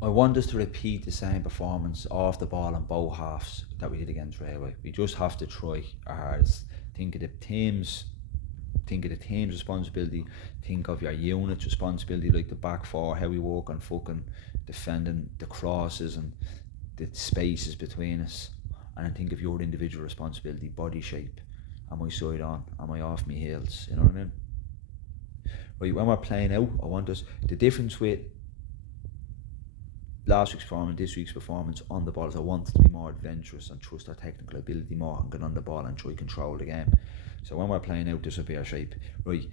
I want us to repeat the same performance off the ball on both halves that we did against Railway. We just have to try our hardest. Think of the team's responsibility. Think of your unit's responsibility, like the back four, how we work on fucking defending the crosses and the spaces between us. And then think of your individual responsibility, body shape. Am I side on? Am I off my heels? You know what I mean? Right, when we're playing out, I want us, the difference with last week's performance, this week's performance on the ball is I want to be more adventurous and trust our technical ability more and get on the ball and try control the game. So when we're playing out, this will be our shape. Right,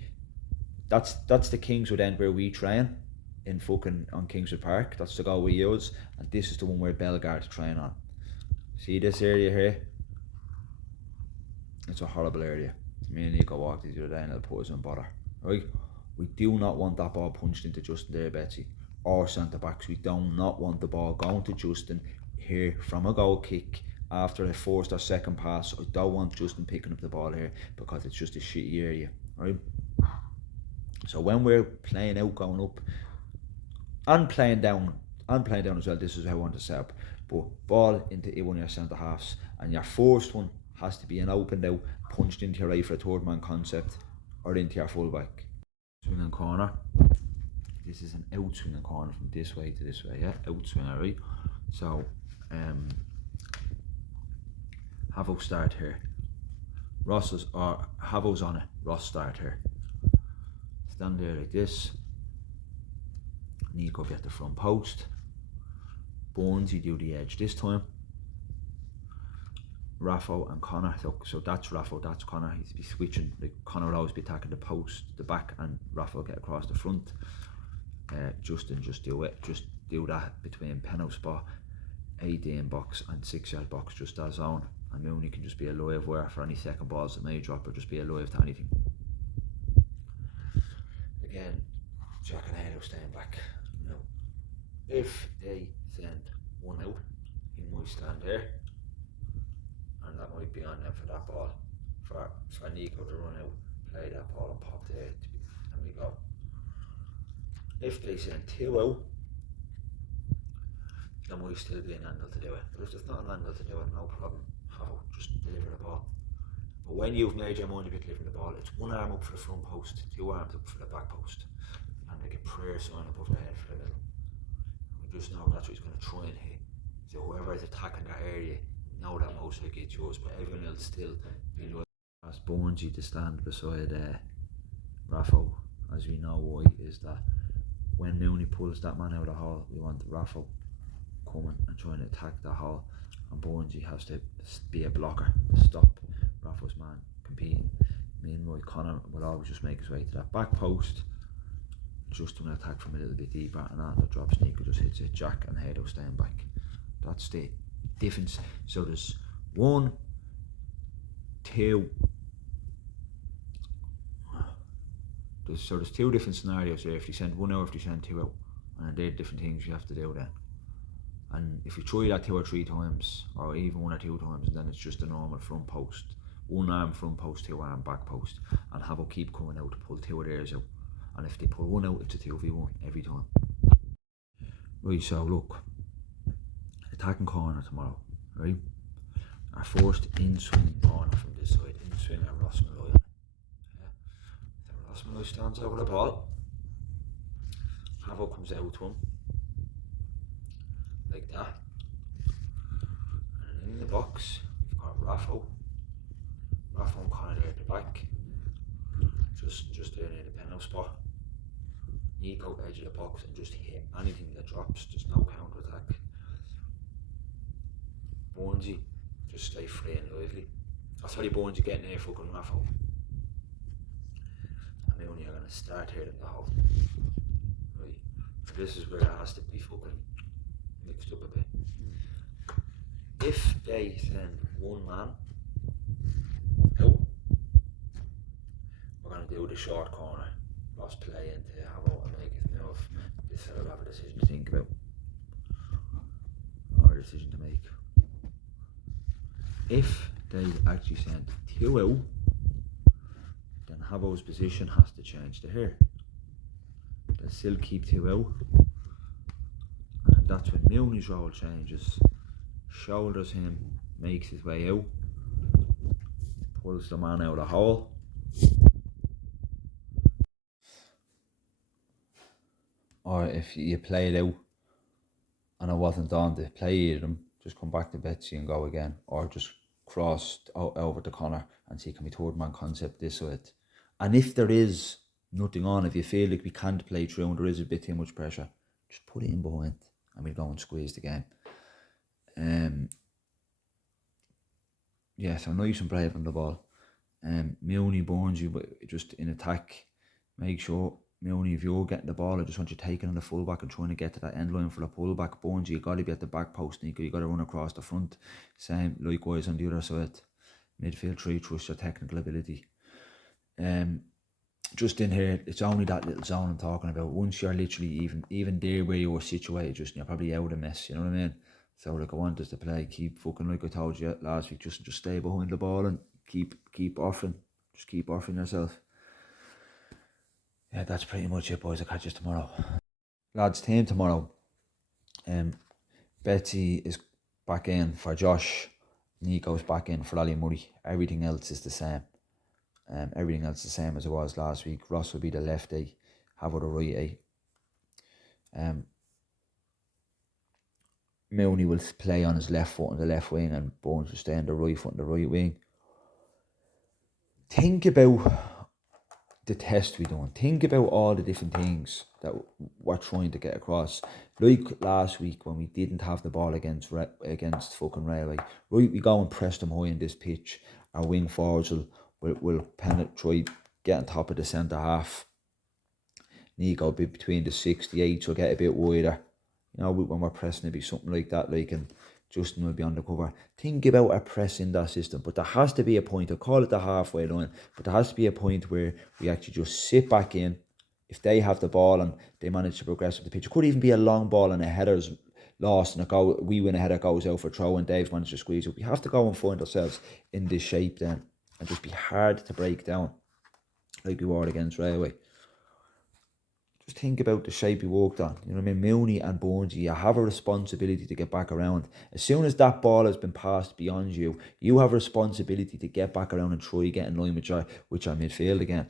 that's the Kingswood end where we train in fucking on Kingswood Park. That's the goal we use, and this is the one where Bellegarde train on. See this area here? It's a horrible area. Me and Nico walked the other day and it'll put us in bother. Right? We do not want that ball punched into Justin there, Betsy, or centre backs. We do not want the ball going to Justin here from a goal kick after a first or second pass. I don't want Justin picking up the ball here because it's just a shitty area, right? So when we're playing out, going up, and playing down as well, this is how I want to set up. But ball into one of your centre halves, and your first one has to be an opened out, punched into your right for a third man concept, or into your full back. Swinging corner. This is an out swinging corner from this way to this way, yeah? Out swinger, right? So, Havo start here. Havo's on it. Ross start here. Stand there like this. Nico get the front post. Bonesy do the edge this time. Raffo and Connor, so that's Raffo, that's Connor. He's be switching. Like Connor will always be attacking the post, the back, and Raffo will get across the front. Justin just do that between penalty spot, 18 box and 6-yard box, just as zone. And Mooney can just be alive where for any second balls that may drop, or just be alive to anything. Again, Jack and Halo staying back. Now, if they send one out, he might stand there, and that might be on them for that ball. For Nico to run out, play that ball and pop there, and we go. If they send two out, there might still be an angle to do it. But if there's not an angle to do it, no problem. Just deliver the ball. But when you've made your mind about delivering the ball, it's one arm up for the front post, two arms up for the back post, and like a prayer sign above the head for the middle. And we just know that's what he's going to try and hit. So whoever is attacking that area, know that most likely it's yours, but everyone else still below. Ask Bonesy to stand beside Raffo, as we know why, is that when Mooney pulls that man out of the hole, we want Raffo coming and trying to attack the hole, and Bonesy has to be a blocker to stop Raffo's man competing. Meanwhile, Connor will always just make his way to that back post, just to attack from a little bit deeper, and after drops, Nico just hits it. Jack and Hado staying back. That's the difference. So there's 1, 2. There's two different scenarios here. If you send one out, if you send two out, and they're different things you have to do then. And if you try that 2 or 3 times, or even 1 or 2 times, then it's just a normal front post. One arm front post, 2 arm back post, and have a keep coming out to pull 2 of theirs out. And if they pull one out, it's a 2v1 every time. Right, so look, attacking corner tomorrow, right? Our first in-swing corner from this side, in-swing and Ross Malloy. Ross Malloy stands over the ball. Havo comes out to him, like that. And in the box, we've got Raffo and Connor there at the back. Just there near the penalty spot. Nico edge of the box and just hit anything that drops, there's no counter attack. Bonesy, just stay free and lively. I'll tell you, Bonesy getting there fucking Raffo. And then you're going to start here in the hole. Right. So this is where it has to be fucking mixed up a bit. If they send one man out, we're going to do the short corner. Ross play into Havo and make it move. This fella will have a decision to think about, or a decision to make. If they actually send two out, then Havo's position has to change to here. They'll still keep two out, and that's when Mooney's role changes. Shoulders him, makes his way out, pulls the man out of the hole. Or if you play it out and it wasn't on to play either of them, just come back to Betsy and go again. Or just cross over the corner and see, can we third man concept this or it. And if there is nothing on, if you feel like we can't play through and there is a bit too much pressure, just put it in behind and we'll go and squeeze the game. So nice and brave on the ball. Mooney burns you, but just in attack, make sure, Mooney, if you're getting the ball, I just want you taking on the fullback and trying to get to that end line for the pullback. Burns you got to be at the back post and you got to run across the front. Same, likewise on the other side. Midfield 3, trust your technical ability. Just in here, it's only that little zone I'm talking about. Once you're literally even there where you were situated, just you're probably out of mess, you know what I mean? So like, I want us to play, keep fucking, like I told you last week, just stay behind the ball and keep offering. Just keep offering yourself. Yeah, that's pretty much it, boys. I'll catch you tomorrow. Lads, team tomorrow. Betsy is back in for Josh. Nico's back in for Ali Murray. Everything else is the same. Everything else the same as it was last week. Ross will be the lefty, Havo the righty. Mooney will play on his left foot on the left wing and Bones will stay on the right foot on the right wing. Think about the test we done. Think about all the different things that we're trying to get across. Like last week when we didn't have the ball against fucking Railway. Right, we go and press them high in this pitch. Our wing forwards will penetrate, get on top of the centre half. Nico will be between the 6, the 8, so get a bit wider. You know, when we're pressing, it'd be something like that, and Justin will be on the cover. Think about a press in that system, but there has to be a point, I call it the halfway line, but there has to be a point where we actually just sit back in. If they have the ball and they manage to progress up the pitch, it could even be a long ball and a header's lost and we win a header, goes out for a throw and Dave's managed to squeeze up. We have to go and find ourselves in this shape then and just be hard to break down like we were against Railway. Just think about the shape you walked on. You know what I mean? Mooney and Bonesy, you have a responsibility to get back around. As soon as that ball has been passed beyond you, you have a responsibility to get back around and try get in line with your midfield again.